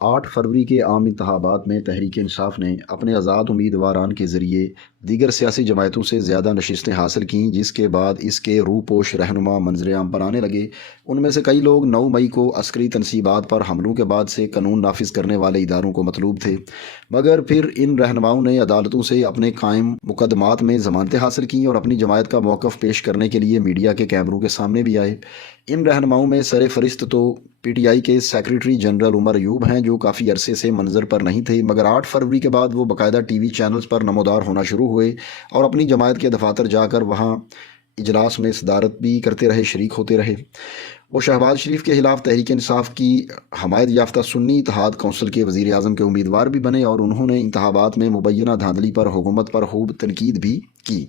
8 فروری کے عام انتخابات میں تحریک انصاف نے اپنے آزاد امیدواران کے ذریعے دیگر سیاسی جماعتوں سے زیادہ نشستیں حاصل کیں، جس کے بعد اس کے روپوش رہنما منظر عام پر آنے لگے۔ ان میں سے کئی لوگ 9 مئی کو عسکری تنصیبات پر حملوں کے بعد سے قانون نافذ کرنے والے اداروں کو مطلوب تھے، مگر پھر ان رہنماؤں نے عدالتوں سے اپنے قائم مقدمات میں ضمانتیں حاصل کیں اور اپنی جماعت کا موقف پیش کرنے کے لیے میڈیا کے کیمروں کے سامنے بھی آئے۔ ان رہنماؤں میں سر فہرست تو پی ٹی آئی کے سیکریٹری جنرل عمر ایوب ہیں، جو کافی عرصے سے منظر پر نہیں تھے، مگر 8 فروری کے بعد وہ باقاعدہ ٹی وی چینلز پر نمودار ہونا شروع ہوئے اور اپنی جماعت کے دفاتر جا کر وہاں اجلاس میں صدارت بھی کرتے رہے، شریک ہوتے رہے۔ وہ شہباز شریف کے خلاف تحریک انصاف کی حمایت یافتہ سنی اتحاد کونسل کے وزیر اعظم کے امیدوار بھی بنے اور انہوں نے انتخابات میں مبینہ دھاندلی پر حکومت پر خوب تنقید بھی کی۔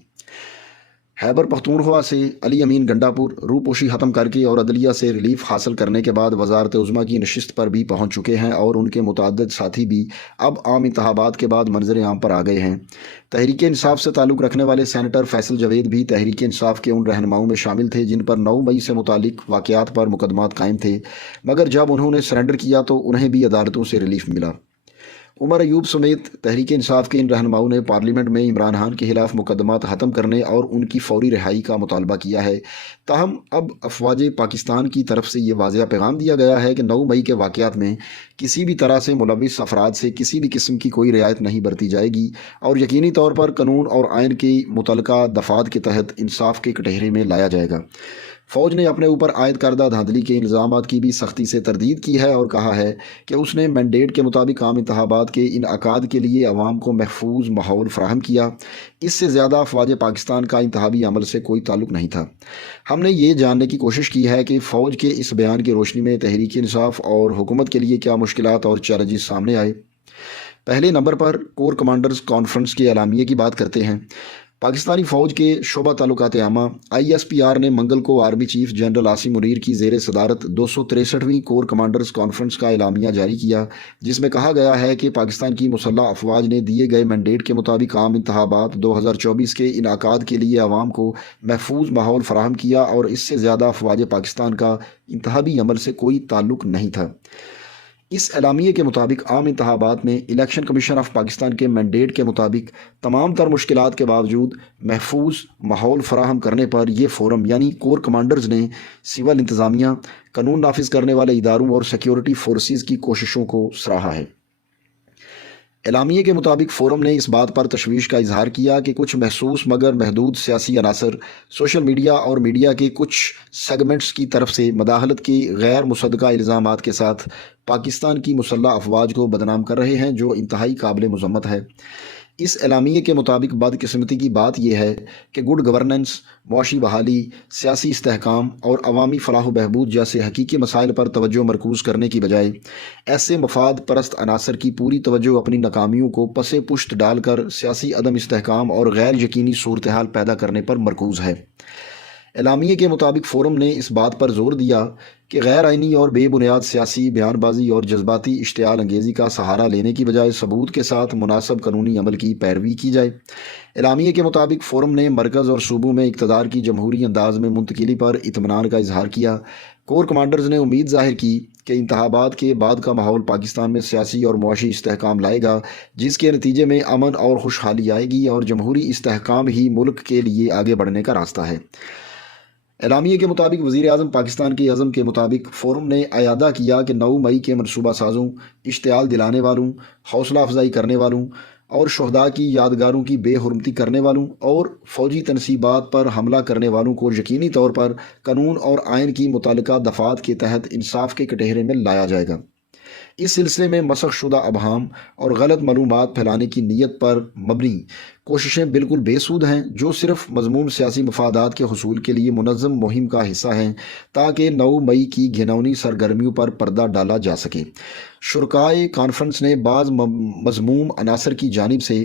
خیبر پختونخوا سے علی امین گنڈاپور روپوشی ختم کر کے اور عدلیہ سے ریلیف حاصل کرنے کے بعد وزارت عظمیٰ کی نشست پر بھی پہنچ چکے ہیں اور ان کے متعدد ساتھی بھی اب عام انتخابات کے بعد منظر عام پر آ گئے ہیں۔ تحریک انصاف سے تعلق رکھنے والے سینیٹر فیصل جاوید بھی تحریک انصاف کے ان رہنماؤں میں شامل تھے جن پر 9 مئی سے متعلق واقعات پر مقدمات قائم تھے، مگر جب انہوں نے سرنڈر کیا تو انہیں بھی عدالتوں سے ریلیف ملا۔ عمر ایوب سمیت تحریک انصاف کے ان رہنماؤں نے پارلیمنٹ میں عمران خان کے خلاف مقدمات ختم کرنے اور ان کی فوری رہائی کا مطالبہ کیا ہے۔ تاہم اب افواج پاکستان کی طرف سے یہ واضح پیغام دیا گیا ہے کہ 9 مئی کے واقعات میں کسی بھی طرح سے ملوث افراد سے کسی بھی قسم کی کوئی رعایت نہیں برتی جائے گی اور یقینی طور پر قانون اور آئین کی متعلقہ دفعات کے تحت انصاف کے کٹہرے میں لایا جائے گا۔ فوج نے اپنے اوپر عائد کردہ دھاندلی کے الزامات کی بھی سختی سے تردید کی ہے اور کہا ہے کہ اس نے مینڈیٹ کے مطابق عام انتخابات کے انعقاد کے لیے عوام کو محفوظ ماحول فراہم کیا۔ اس سے زیادہ افواج پاکستان کا انتخابی عمل سے کوئی تعلق نہیں تھا۔ ہم نے یہ جاننے کی کوشش کی ہے کہ فوج کے اس بیان کی روشنی میں تحریک انصاف اور حکومت کے لیے کیا مشکلات اور چیلنجز سامنے آئے۔ پہلے نمبر پر کور کمانڈرز کانفرنس کے اعلامیے کی بات کرتے ہیں۔ پاکستانی فوج کے شعبہ تعلقات عامہ ISPR نے منگل کو army chief general Asim Munir کی زیر صدارت 263ویں کور کمانڈرز کانفرنس کا اعلامیہ جاری کیا، جس میں کہا گیا ہے کہ پاکستان کی مسلح افواج نے دیے گئے مینڈیٹ کے مطابق عام انتخابات 2024 کے انعقاد کے لیے عوام کو محفوظ ماحول فراہم کیا اور اس سے زیادہ افواج پاکستان کا انتخابی عمل سے کوئی تعلق نہیں تھا۔ اس اعلامیے کے مطابق عام انتخابات میں الیکشن کمیشن آف پاکستان کے مینڈیٹ کے مطابق تمام تر مشکلات کے باوجود محفوظ ماحول فراہم کرنے پر یہ فورم یعنی کور کمانڈرز نے سول انتظامیہ، قانون نافذ کرنے والے اداروں اور سیکیورٹی فورسز کی کوششوں کو سراہا ہے۔ اعلامیے کے مطابق فورم نے اس بات پر تشویش کا اظہار کیا کہ کچھ محسوس مگر محدود سیاسی عناصر سوشل میڈیا اور میڈیا کے کچھ سیگمنٹس کی طرف سے مداخلت کی غیر مصدقہ الزامات کے ساتھ پاکستان کی مسلح افواج کو بدنام کر رہے ہیں، جو انتہائی قابل مذمت ہے۔ اس اعلامیے کے مطابق بدقسمتی کی بات یہ ہے کہ گڈ گورننس، معاشی بحالی، سیاسی استحکام اور عوامی فلاح و بہبود جیسے حقیقی مسائل پر توجہ مرکوز کرنے کی بجائے ایسے مفاد پرست عناصر کی پوری توجہ اپنی ناکامیوں کو پس پشت ڈال کر سیاسی عدم استحکام اور غیر یقینی صورتحال پیدا کرنے پر مرکوز ہے۔ اعلامیے کے مطابق فورم نے اس بات پر زور دیا کہ غیر آئینی اور بے بنیاد سیاسی بیان بازی اور جذباتی اشتعال انگیزی کا سہارا لینے کی بجائے ثبوت کے ساتھ مناسب قانونی عمل کی پیروی کی جائے۔ اعلامیے کے مطابق فورم نے مرکز اور صوبوں میں اقتدار کی جمہوری انداز میں منتقلی پر اطمینان کا اظہار کیا۔ کور کمانڈرز نے امید ظاہر کی کہ انتخابات کے بعد کا ماحول پاکستان میں سیاسی اور معاشی استحکام لائے گا، جس کے نتیجے میں امن اور خوشحالی آئے گی اور جمہوری استحکام ہی ملک کے لیے آگے بڑھنے کا راستہ ہے۔ اعلامیے کے مطابق وزیر اعظم پاکستان کے عزم کے مطابق فورم نے اعادہ کیا کہ 9 مئی کے منصوبہ سازوں، اشتعال دلانے والوں، حوصلہ افزائی کرنے والوں اور شہداء کی یادگاروں کی بے حرمتی کرنے والوں اور فوجی تنصیبات پر حملہ کرنے والوں کو یقینی طور پر قانون اور آئین کی متعلقہ دفعات کے تحت انصاف کے کٹہرے میں لایا جائے گا۔ اس سلسلے میں مسخ شدہ ابہام اور غلط معلومات پھیلانے کی نیت پر مبنی کوششیں بالکل بے سود ہیں، جو صرف مذموم سیاسی مفادات کے حصول کے لیے منظم مہم کا حصہ ہیں تاکہ 9 مئی کی گھناؤنی سرگرمیوں پر پردہ ڈالا جا سکے۔ شرکائے کانفرنس نے بعض مذموم عناصر کی جانب سے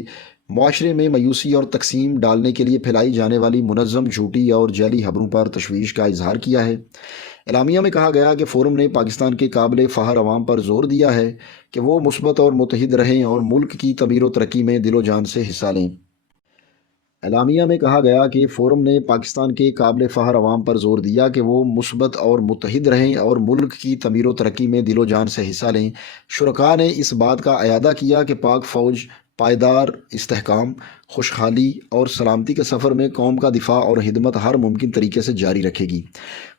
معاشرے میں مایوسی اور تقسیم ڈالنے کے لیے پھیلائی جانے والی منظم جھوٹی اور جعلی خبروں پر تشویش کا اظہار کیا ہے۔ اعلامیہ میں کہا گیا کہ فورم نے پاکستان کے قابل فخر عوام پر زور دیا ہے کہ وہ مثبت اور متحد رہیں اور ملک کی تعمیر و ترقی میں دل و جان سے حصہ لیں۔ اعلامیہ میں کہا گیا کہ فورم نے پاکستان کے قابل فخر عوام پر زور دیا کہ وہ مثبت اور متحد رہیں اور ملک کی تعمیر و ترقی میں دل و جان سے حصہ لیں۔ شرکاء نے اس بات کا اعادہ کیا کہ پاک فوج پائیدار استحکام، خوشحالی اور سلامتی کے سفر میں قوم کا دفاع اور خدمت ہر ممکن طریقے سے جاری رکھے گی۔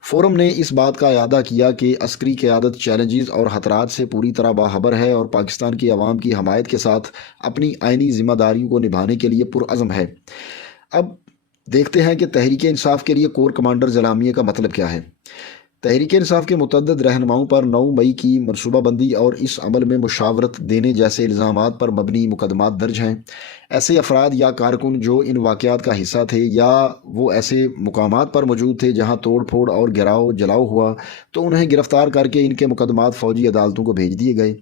فورم نے اس بات کا اعادہ کیا کہ عسکری قیادت چیلنجز اور خطرات سے پوری طرح باخبر ہے اور پاکستان کی عوام کی حمایت کے ساتھ اپنی آئینی ذمہ داریوں کو نبھانے کے لیے پرعزم ہے۔ اب دیکھتے ہیں کہ تحریک انصاف کے لیے کور کمانڈرز اعلامیے کا مطلب کیا ہے۔ تحریک انصاف کے متعدد رہنماؤں پر 9 مئی کی منصوبہ بندی اور اس عمل میں مشاورت دینے جیسے الزامات پر مبنی مقدمات درج ہیں۔ ایسے افراد یا کارکن جو ان واقعات کا حصہ تھے یا وہ ایسے مقامات پر موجود تھے جہاں توڑ پھوڑ اور گراؤ جلاؤ ہوا تو انہیں گرفتار کر کے ان کے مقدمات فوجی عدالتوں کو بھیج دیے گئے۔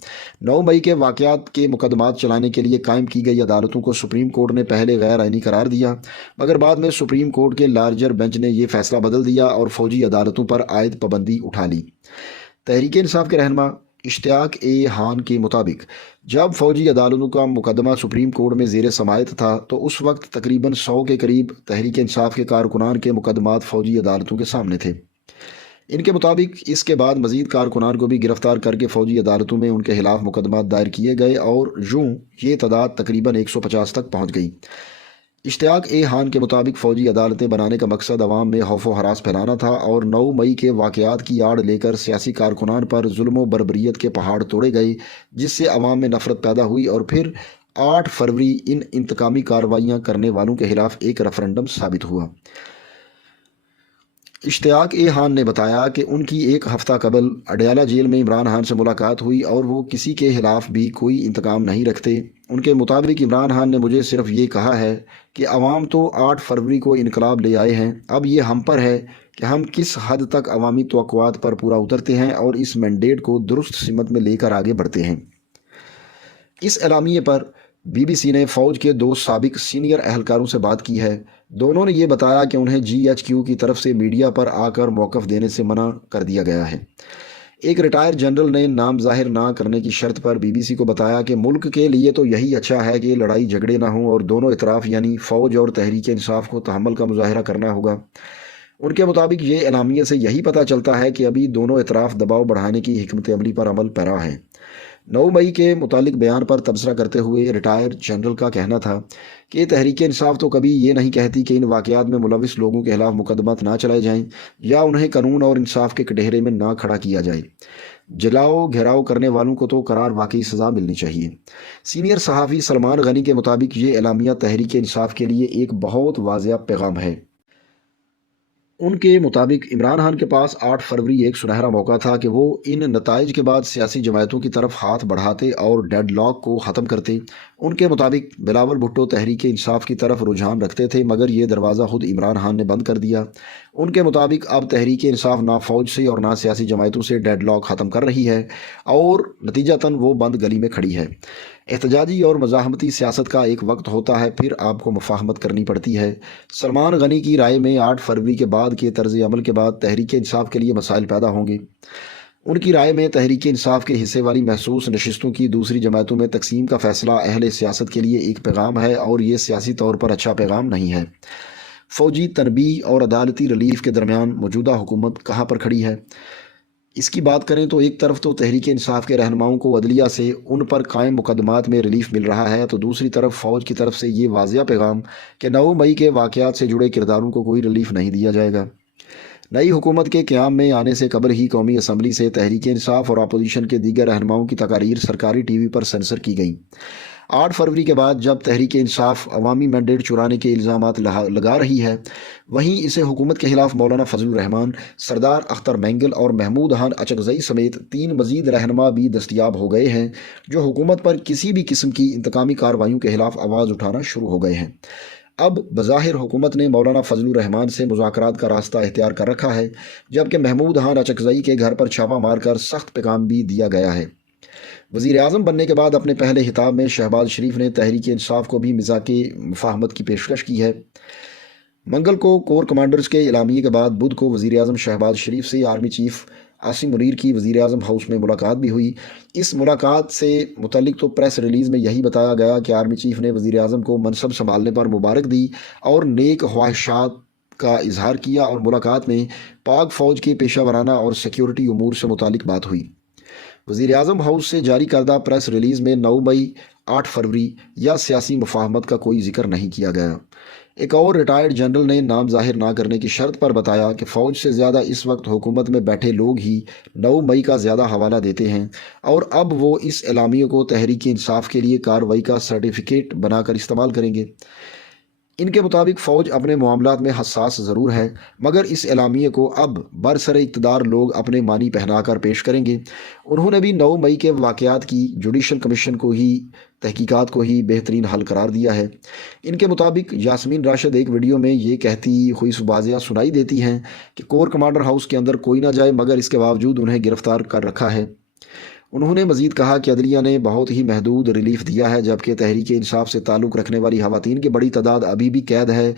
9 مئی کے واقعات کے مقدمات چلانے کے لیے قائم کی گئی عدالتوں کو سپریم کورٹ نے پہلے غیر آئینی قرار دیا، مگر بعد میں سپریم کورٹ کے لارجر بینچ نے یہ فیصلہ بدل دیا اور فوجی عدالتوں پر عائد پابندی اٹھا لی۔ تحریک انصاف کے رہنما اشتیاق خان کے مطابق جب فوجی عدالتوں کا مقدمہ سپریم کورٹ میں زیر سماعت تھا تو اس وقت تقریباً 100 کے قریب تحریک انصاف کے کارکنان کے مقدمات فوجی عدالتوں کے سامنے تھے۔ ان کے مطابق اس کے بعد مزید کارکنان کو بھی گرفتار کر کے فوجی عدالتوں میں ان کے خلاف مقدمات دائر کیے گئے اور یوں یہ تعداد تقریباً 150 تک پہنچ گئی۔ اشتیاق خان کے مطابق فوجی عدالتیں بنانے کا مقصد عوام میں خوف و ہراس پھیلانا تھا اور 9 مئی کے واقعات کی آڑ لے کر سیاسی کارکنان پر ظلم و بربریت کے پہاڑ توڑے گئے، جس سے عوام میں نفرت پیدا ہوئی اور پھر 8 فروری ان انتقامی کارروائیاں کرنے والوں کے خلاف ایک ریفرنڈم ثابت ہوا۔ اشتیاق خان نے بتایا کہ ان کی ایک ہفتہ قبل اڈیالہ جیل میں عمران خان سے ملاقات ہوئی اور وہ کسی کے خلاف بھی کوئی انتقام نہیں رکھتے۔ ان کے مطابق عمران خان نے مجھے صرف یہ کہا ہے کہ عوام تو 8 فروری کو انقلاب لے آئے ہیں، اب یہ ہم پر ہے کہ ہم کس حد تک عوامی توقعات پر پورا اترتے ہیں اور اس مینڈیٹ کو درست سمت میں لے کر آگے بڑھتے ہیں۔ اس اعلامیے پر بی بی سی نے فوج کے 2 سابق سینئر اہلکاروں سے بات کی ہے۔ دونوں نے یہ بتایا کہ انہیں GHQ کی طرف سے میڈیا پر آ کر موقف دینے سے منع کر دیا گیا ہے۔ ایک ریٹائر جنرل نے نام ظاہر نہ کرنے کی شرط پر BBC کو بتایا کہ ملک کے لیے تو یہی اچھا ہے کہ لڑائی جھگڑے نہ ہوں اور دونوں اطراف یعنی فوج اور تحریک انصاف کو تحمل کا مظاہرہ کرنا ہوگا۔ ان کے مطابق یہ اعلامیے سے یہی پتہ چلتا ہے کہ ابھی دونوں اطراف دباؤ بڑھانے کی حکمت عملی پر عمل پیرا ہیں۔ 9 مئی کے متعلق بیان پر تبصرہ کرتے ہوئے ریٹائر جنرل کا کہنا تھا کہ تحریک انصاف تو کبھی یہ نہیں کہتی کہ ان واقعات میں ملوث لوگوں کے خلاف مقدمات نہ چلائے جائیں یا انہیں قانون اور انصاف کے کٹہرے میں نہ کھڑا کیا جائے۔ جلاؤ گھیراؤ کرنے والوں کو تو قرار واقعی سزا ملنی چاہیے۔ سینئر صحافی سلمان غنی کے مطابق یہ اعلامیہ تحریک انصاف کے لیے ایک بہت واضح پیغام ہے۔ ان کے مطابق عمران خان کے پاس 8 فروری ایک سنہرا موقع تھا کہ وہ ان نتائج کے بعد سیاسی جماعتوں کی طرف ہاتھ بڑھاتے اور ڈیڈ لاک کو ختم کرتے۔ ان کے مطابق بلاول بھٹو تحریک انصاف کی طرف رجحان رکھتے تھے مگر یہ دروازہ خود عمران خان نے بند کر دیا۔ ان کے مطابق اب تحریک انصاف نہ فوج سے اور نہ سیاسی جماعتوں سے ڈیڈ لاک ختم کر رہی ہے اور نتیجتاً وہ بند گلی میں کھڑی ہے۔ احتجاجی اور مزاحمتی سیاست کا ایک وقت ہوتا ہے، پھر آپ کو مفاہمت کرنی پڑتی ہے۔ سلمان غنی کی رائے میں 8 فروری کے بعد کے طرز عمل کے بعد تحریک انصاف کے لیے مسائل پیدا ہوں گے۔ ان کی رائے میں تحریک انصاف کے حصے والی محسوس نشستوں کی دوسری جماعتوں میں تقسیم کا فیصلہ اہل سیاست کے لیے ایک پیغام ہے اور یہ سیاسی طور پر اچھا پیغام نہیں ہے۔ فوجی تنبیہ اور عدالتی ریلیف کے درمیان موجودہ حکومت کہاں پر کھڑی ہے؟ اس کی بات کریں تو ایک طرف تو تحریک انصاف کے رہنماؤں کو عدلیہ سے ان پر قائم مقدمات میں ریلیف مل رہا ہے، تو دوسری طرف فوج کی طرف سے یہ واضح پیغام کہ 9 مئی کے واقعات سے جڑے کرداروں کو کوئی ریلیف نہیں دیا جائے گا۔ نئی حکومت کے قیام میں آنے سے قبل ہی قومی اسمبلی سے تحریک انصاف اور اپوزیشن کے دیگر رہنماؤں کی تقاریر سرکاری ٹی وی پر سینسر کی گئیں۔ 8 فروری کے بعد جب تحریک انصاف عوامی مینڈیٹ چرانے کے الزامات لگا رہی ہے، وہیں اسے حکومت کے خلاف مولانا فضل الرحمان، سردار اختر مینگل اور محمود خان اچکزئی سمیت 3 مزید رہنما بھی دستیاب ہو گئے ہیں جو حکومت پر کسی بھی قسم کی انتقامی کارروائیوں کے خلاف آواز اٹھانا شروع ہو گئے ہیں۔ اب بظاہر حکومت نے مولانا فضل الرحمان سے مذاکرات کا راستہ اختیار کر رکھا ہے، جبکہ محمود خان اچکزئی کے گھر پر چھاپہ مار کر سخت پیغام بھی دیا گیا ہے۔ وزیر اعظم بننے کے بعد اپنے پہلے خطاب میں شہباز شریف نے تحریک انصاف کو بھی مذاق مفاہمت کی پیشکش کی ہے۔ منگل کو کور کمانڈرز کے اعلامیے کے بعد بدھ کو وزیر اعظم شہباز شریف سے آرمی چیف عاصم منیر کی وزیر اعظم ہاؤس میں ملاقات بھی ہوئی۔ اس ملاقات سے متعلق تو پریس ریلیز میں یہی بتایا گیا کہ آرمی چیف نے وزیر اعظم کو منصب سنبھالنے پر مبارک دی اور نیک خواہشات کا اظہار کیا، اور ملاقات میں پاک فوج کے پیشہ ورانہ اور سیکیورٹی امور سے متعلق بات ہوئی۔ وزیر اعظم ہاؤس سے جاری کردہ پریس ریلیز میں 9 مئی، 8 فروری یا سیاسی مفاہمت کا کوئی ذکر نہیں کیا گیا۔ ایک اور ریٹائرڈ جنرل نے نام ظاہر نہ کرنے کی شرط پر بتایا کہ فوج سے زیادہ اس وقت حکومت میں بیٹھے لوگ ہی 9 مئی کا زیادہ حوالہ دیتے ہیں، اور اب وہ اس اعلامیے کو تحریک انصاف کے لیے کارروائی کا سرٹیفکیٹ بنا کر استعمال کریں گے۔ ان کے مطابق فوج اپنے معاملات میں حساس ضرور ہے، مگر اس اعلامیے کو اب برسر اقتدار لوگ اپنے معنی پہنا کر پیش کریں گے۔ انہوں نے بھی 9 مئی کے واقعات کی جوڈیشل کمیشن کو ہی تحقیقات کو ہی بہترین حل قرار دیا ہے۔ ان کے مطابق یاسمین راشد ایک ویڈیو میں یہ کہتی ہوئی واضح سنائی دیتی ہیں کہ کور کمانڈر ہاؤس کے اندر کوئی نہ جائے، مگر اس کے باوجود انہیں گرفتار کر رکھا ہے۔ انہوں نے مزید کہا کہ عدلیہ نے بہت ہی محدود ریلیف دیا ہے، جبکہ تحریک انصاف سے تعلق رکھنے والی خواتین کی بڑی تعداد ابھی بھی قید ہے،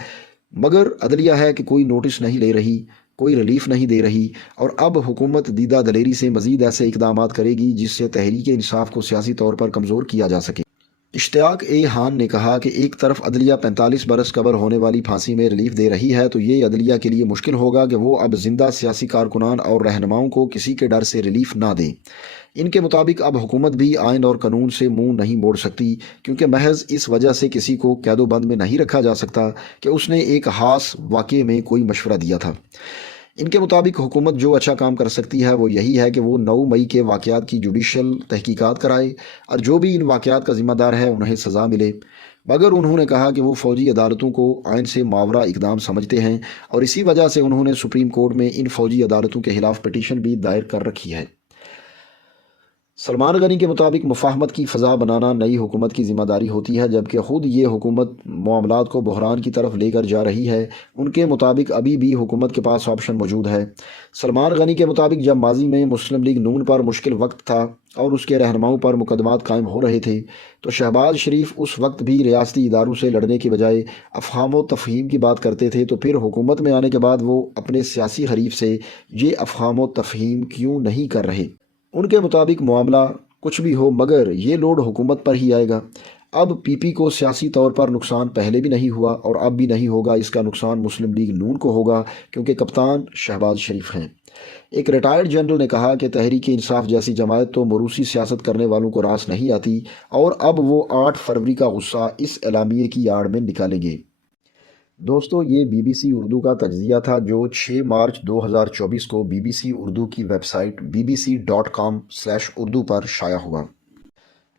مگر عدلیہ ہے کہ کوئی نوٹس نہیں لے رہی، کوئی ریلیف نہیں دے رہی، اور اب حکومت دیدہ دلیری سے مزید ایسے اقدامات کرے گی جس سے تحریک انصاف کو سیاسی طور پر کمزور کیا جا سکے۔ اشتیاق اے خان نے کہا کہ ایک طرف عدلیہ 45 برس قبل ہونے والی پھانسی میں ریلیف دے رہی ہے، تو یہ عدلیہ کے لیے مشکل ہوگا کہ وہ اب زندہ سیاسی کارکنان اور رہنماؤں کو کسی کے ڈر سے ریلیف نہ دے۔ ان کے مطابق اب حکومت بھی آئین اور قانون سے منہ نہیں موڑ سکتی، کیونکہ محض اس وجہ سے کسی کو قید و بند میں نہیں رکھا جا سکتا کہ اس نے ایک خاص واقعے میں کوئی مشورہ دیا تھا۔ ان کے مطابق حکومت جو اچھا کام کر سکتی ہے وہ یہی ہے کہ وہ 9 مئی کے واقعات کی جوڈیشل تحقیقات کرائے، اور جو بھی ان واقعات کا ذمہ دار ہے انہیں سزا ملے۔ مگر انہوں نے کہا کہ وہ فوجی عدالتوں کو آئین سے ماورا اقدام سمجھتے ہیں، اور اسی وجہ سے انہوں نے سپریم کورٹ میں ان فوجی عدالتوں کے خلاف پٹیشن بھی دائر کر رکھی ہے۔ سلمان غنی کے مطابق مفاہمت کی فضا بنانا نئی حکومت کی ذمہ داری ہوتی ہے، جبکہ خود یہ حکومت معاملات کو بحران کی طرف لے کر جا رہی ہے۔ ان کے مطابق ابھی بھی حکومت کے پاس آپشن موجود ہے۔ سلمان غنی کے مطابق جب ماضی میں مسلم لیگ نون پر مشکل وقت تھا اور اس کے رہنماؤں پر مقدمات قائم ہو رہے تھے، تو شہباز شریف اس وقت بھی ریاستی اداروں سے لڑنے کی بجائے افہام و تفہیم کی بات کرتے تھے، تو پھر حکومت میں آنے کے بعد وہ اپنے سیاسی حریف سے یہ افہام و تفہیم کیوں نہیں کر رہے؟ ان کے مطابق معاملہ کچھ بھی ہو مگر یہ لوڈ حکومت پر ہی آئے گا۔ اب پی پی کو سیاسی طور پر نقصان پہلے بھی نہیں ہوا اور اب بھی نہیں ہوگا، اس کا نقصان مسلم لیگ نون کو ہوگا، کیونکہ کپتان شہباز شریف ہیں۔ ایک ریٹائرڈ جنرل نے کہا کہ تحریک انصاف جیسی جماعت تو موروثی سیاست کرنے والوں کو راس نہیں آتی، اور اب وہ 8 فروری کا غصہ اس اعلامیے کی آڑ میں نکالیں گے۔ دوستو، یہ بی بی سی اردو کا تجزیہ تھا جو 6 مارچ 2024 کو بی بی سی اردو کی ویب سائٹ bbc.com/urdu پر شائع ہوا۔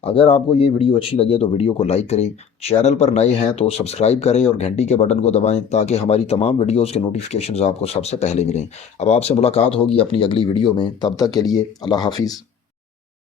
اگر آپ کو یہ ویڈیو اچھی لگے تو ویڈیو کو لائک کریں، چینل پر نئے ہیں تو سبسکرائب کریں اور گھنٹی کے بٹن کو دبائیں تاکہ ہماری تمام ویڈیوز کے نوٹیفیکیشنز آپ کو سب سے پہلے ملیں۔ اب آپ سے ملاقات ہوگی اپنی اگلی ویڈیو میں، تب تک کے لیے اللہ حافظ۔